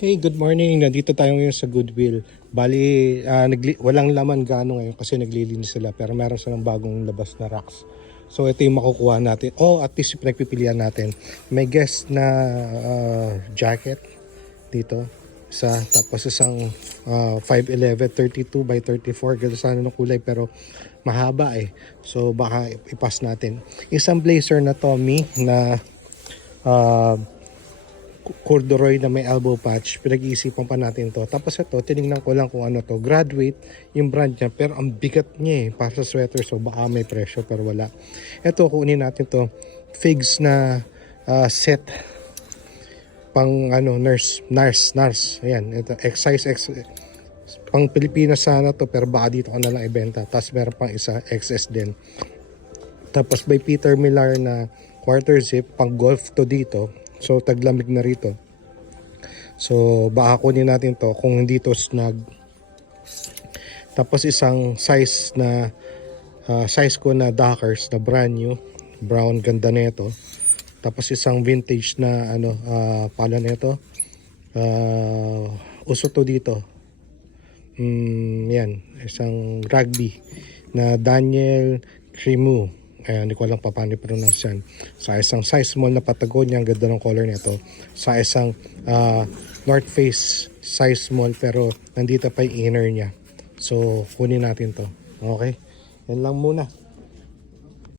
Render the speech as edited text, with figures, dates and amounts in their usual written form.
Hey, good morning. Nandito tayo ngayon sa Goodwill. Bali, walang laman gaano ngayon kasi naglilinis sila pero meron silang bagong labas na racks. So ito yung makukuha natin. Oh, at least yung pinagpipilian natin. May guest na jacket dito. Isa, tapos isang 511 32 by 34. Ganda sana ng kulay pero mahaba eh. So baka ipas natin. Isang blazer na Tommy na uh, corduroy na may elbow patch, pinag-iisipan pa natin to. Tapos ito, tinignan ko lang kung ano to, graduate yung brand niya, pero ang bigat niya eh, para sa sweater, so baka may presyo pero wala. Ito, kunin natin to, figs na set pang ano, nurse, ayan, ito, size X, pang Pilipinas sana to, pero baka dito ko na lang ibenta. Tapos meron pang isa, XS din. Tapos by Peter Millar na quarter zip, pang golf to dito. So taglamig na rito. So baka kunin natin to kung hindi to snug. Tapos isang size na size ko na Dockers na brand new, brown, ganda nito. Tapos isang vintage na ano pala nito. Uso to dito. Yan, isang rugby na Daniel Cremu. Ayan, hindi ko alam pa paano i-pronounce yan. Sa isang size small na Patagonia, ang ganda ng color nito. Sa isang North Face size small pero nandito pa yung inner niya. So, kunin natin to. Okay? Yan lang muna.